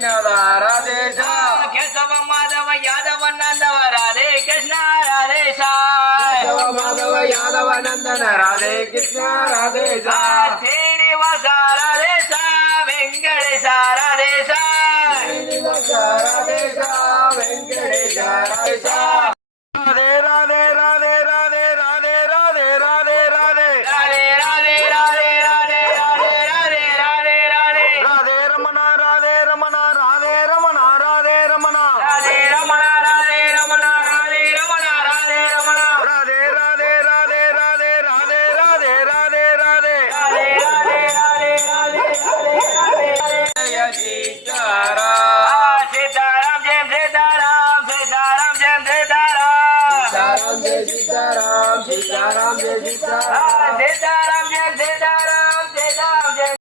రాధేశ Keshava Madhava Yadava నందవ Radhe Krishna రాధేశ Madhava Yadava Nandana Radhe Krishna రాధేశ Srinivasa రాధేశ Venkatesha రాధేశ Srinivasa రాధేశ Venkatesha రాధేశ